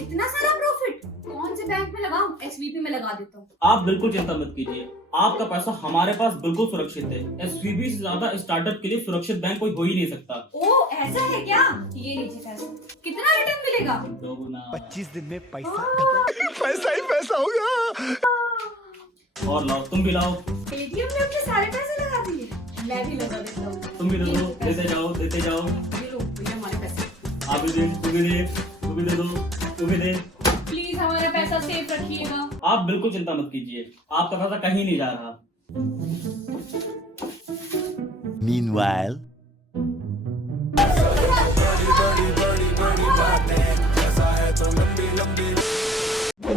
इतना सारा प्रॉफिट कौन से बैंक में लगाऊं? एसवीपी में लगा देता हूँ। आप बिल्कुल चिंता मत कीजिए, आपका पैसा हमारे पास बिल्कुल सुरक्षित है। एसवीबी से ज्यादा स्टार्टअप के लिए सुरक्षित बैंक कोई हो ही नहीं सकता। ओ ऐसा है क्या? ये लीजिए पैसा। कितना रिटर्न मिलेगा? दोगुना। 25 दिन में पैसा पैसा ही पैसा होगा। और लाओ, तुम भी लाओ। पेटीएम में अपने सारे पैसे लगा दिए। मैं भी लगा देता हूँ। तुम भी दे दो, देते जाओ देते जाओ। ये लो, ये हमारे पैसे। आप भी दे, तू भी दे, तू भी दे दो, तू भी दे। प्लीज हमारा पैसा सेफ रखिएगा। आप बिल्कुल चिंता मत कीजिए, आपका पैसा कहीं नहीं जा रहा। Meanwhile,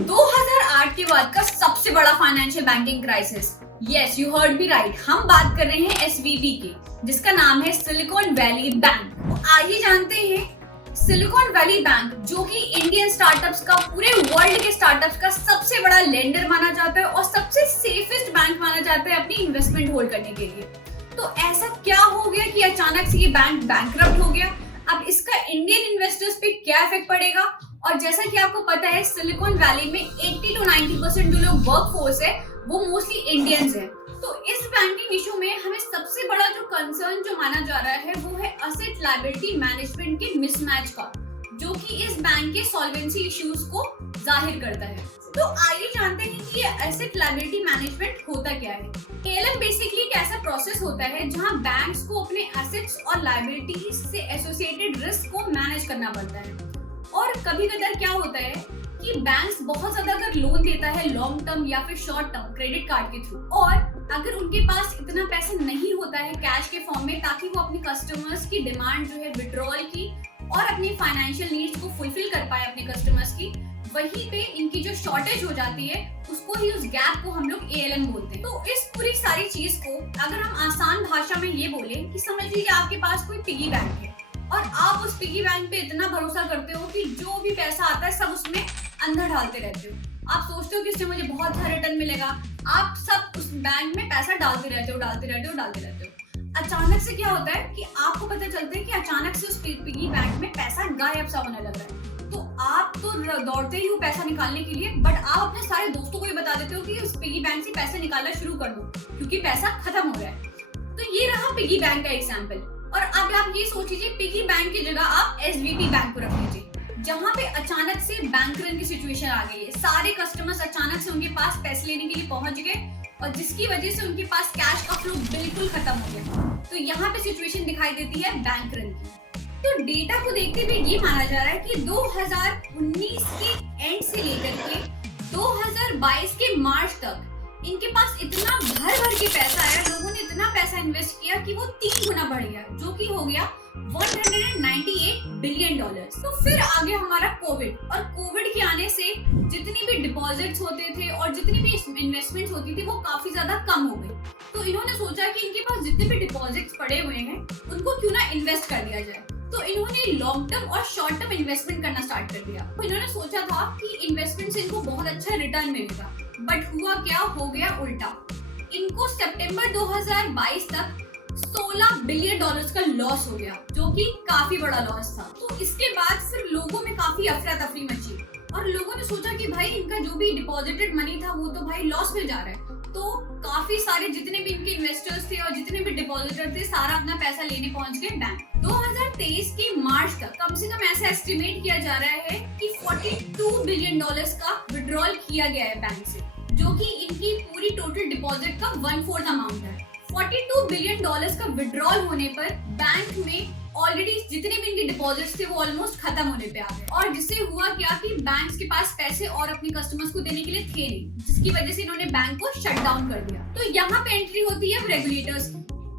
2008 के बाद का सबसे बड़ा financial banking crisis. Yes, you heard me right. हम बात कर रहे हैं एसवीबी की, जिसका नाम है सिलिकॉन वैली बैंक। आइए जानते हैं सिलिकॉन वैली बैंक, जो कि इंडियन स्टार्टअप्स का, पूरे वर्ल्ड के स्टार्टअप्स का सबसे बड़ा लेंडर माना जाता है और सबसे सेफेस्ट बैंक माना जाता है अपनी इन्वेस्टमेंट होल्ड करने के लिए। तो ऐसा क्या हो गया कि अचानक से ये बैंक बैंकरप्ट हो गया? अब इसका इंडियन इन्वेस्टर्स पे क्या इफेक्ट पड़ेगा? और जैसा कि आपको पता है, सिलिकॉन वैली में 80 to 90% जो लोग वर्कफोर्स है वो मोस्टली इंडियंस है। तो इस बैंकिंग इशू में हमें सबसे बड़ा जो कंसर्न जो माना जा रहा है वो है एसेट लायबिलिटी मैनेजमेंट के मिसमैच का, जो कि इस बैंक के सॉल्वेंसी इश्यूज को जाहिर करता है। तो आइए जानते हैं कि ये एसेट लायबिलिटी मैनेजमेंट होता क्या है। एएलएम बेसिकली एक ऐसा प्रोसेस होता है जहां बैंक्स को अपने एसेट्स और लायबिलिटी से एसोसिएटेड रिस्क को मैनेज करना पड़ता है। और कभी कभार क्या होता है कि बैंक्स बहुत ज्यादा अगर लोन देता है लॉन्ग टर्म या फिर शॉर्ट टर्म क्रेडिट कार्ड के थ्रू, और अगर उनके पास इतना पैसा नहीं होता है कैश के फॉर्म में ताकि वो अपने कस्टमर्स की डिमांड जो है विड्रॉल की और अपनी फाइनेंशियल नीड्स को फुलफिल कर पाए अपने कस्टमर्स की, वहीं पे इनकी जो शॉर्टेज हो जाती है उसको ही, उस गैप को हम लोग एएलएम बोलते हैं। तो इस पूरी सारी चीज को अगर हम आसान भाषा में ये बोले कि समझ लीजिए आपके पास कोई पिगी बैंक है और आप उस पिगी बैंक पे इतना भरोसा करते हो कि जो भी पैसा आता है सब उसमें अंदर डालते रहते हो। आप सोचते हो कि इससे मुझे बहुत अच्छा रिटर्न मिलेगा, आप सब उस बैंक में पैसा डालते रहते हो। अचानक से क्या होता है कि आपको पता चलता है कि अचानक से उस पिगी बैंक में पैसा गायब सा होने लग रहा है। तो आप तो दौड़ते ही हो पैसा निकालने के लिए, बट आप अपने सारे दोस्तों को ये बता देते हो कि उस पिगी बैंक से पैसे निकालना शुरू कर दो क्योंकि पैसा खत्म हो रहा है। तो ये रहा पिगी बैंक का एग्जाम्पल। और अब आप ये सोच लीजिए पिगी बैंक की जगह आप एसवीबी बैंक को रख लीजिए, जहाँ पे अचानक से बैंक रन की सिचुएशन आ गई है। सारे कस्टमर्स अचानक से उनके पास पैसे लेने के लिए पहुंच गए और जिसकी वजह से उनके पास कैश का फ्लो बिल्कुल खत्म हो गया। तो यहाँ पे सिचुएशन दिखाई देती है बैंक रन की। तो डेटा को देखते हुए ये माना जा रहा है कि 2019 के एंड से लेकर के 2022 के मार्च तक इनके पास इतना भर के पैसा आया, लोगों ने इतना पैसा इन्वेस्ट किया कि वो 3 गुना बढ़ गया, जो कि हो गया $198 बिलियन। तो फिर आगे हमारा कोविड, और कोविड के आने से जितनी भी डिपॉजिट्स होते थे और जितनी भी इन्वेस्टमेंट्स होती थी वो काफी ज्यादा कम हो गई। तो इन्होंने सोचा कि इनके पास जितने भी डिपॉजिट्स पड़े हुए हैं उनको क्यों ना इन्वेस्ट कर दिया जाए। तो इन्होंने लॉन्ग टर्म और शॉर्ट टर्म इन्वेस्टमेंट करना स्टार्ट कर दिया। तो इन्होंने सोचा था कि इन्वेस्टमेंट से इनको बहुत अच्छा रिटर्न मिलेगा, बट हुआ क्या, हो गया उल्टा। इनको सितंबर 2022 तक $16 बिलियन का लॉस हो गया, जो कि काफी बड़ा लॉस था। तो इसके बाद फिर लोगों में काफी अफरा तफरी मची और लोगों ने सोचा कि भाई इनका जो भी डिपॉजिटेड मनी था वो तो भाई लॉस में जा रहा है। तो काफी सारे जितने भी इनके इन्वेस्टर्स थे और जितने भी डिपॉजिटर थे सारा अपना पैसा लेने पहुंच गए बैंक। 2023 के मार्च तक कम से कम ऐसा एस्टिमेट किया जा रहा है कि $42 बिलियन का विड्रॉल किया गया है बैंक से, जो कि इनकी पूरी टोटल डिपॉजिट का 1/4 अमाउंट है। $42 बिलियन का विड्रॉल होने पर बैंक में ऑलरेडी जितने भी इनके डिपॉजिट्स थे वो ऑलमोस्ट खत्म होने पे आ गए, और जिससे हुआ क्या कि बैंक्स के पास पैसे और अपने कस्टमर्स को देने के लिए थे नहीं, जिसकी वजह से इन्होंने बैंक को शट डाउन कर दिया। तो यहाँ पे एंट्री होती है रेगुलेटर्स।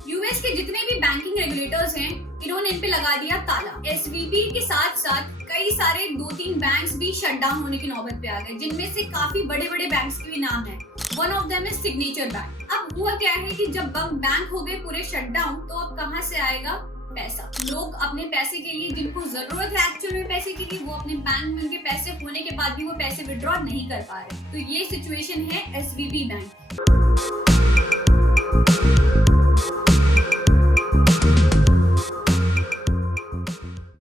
यूएस के जितने भी बैंकिंग रेगुलेटर्स हैं इन्होंने इन पे लगा दिया ताला। एसवीबी के साथ साथ कई सारे 2-3 बैंक्स भी शट डाउन होने की नौबत पे आ गए, जिनमें से काफी बड़े बड़े बैंक्स के भी नाम है। One of them is signature bank. अब हुआ क्या है कि जब बैंक हो गए पूरे शट डाउन, तो अब कहाँ से आएगा पैसा? लोग अपने पैसे के लिए, जिनको जरूरत है एक्चुअल में पैसे के लिए, वो अपने बैंक में उनके पैसे होने के बाद भी वो पैसे विड्रॉ नहीं कर पा रहे। तो ये सिचुएशन है एसवीबी बैंक।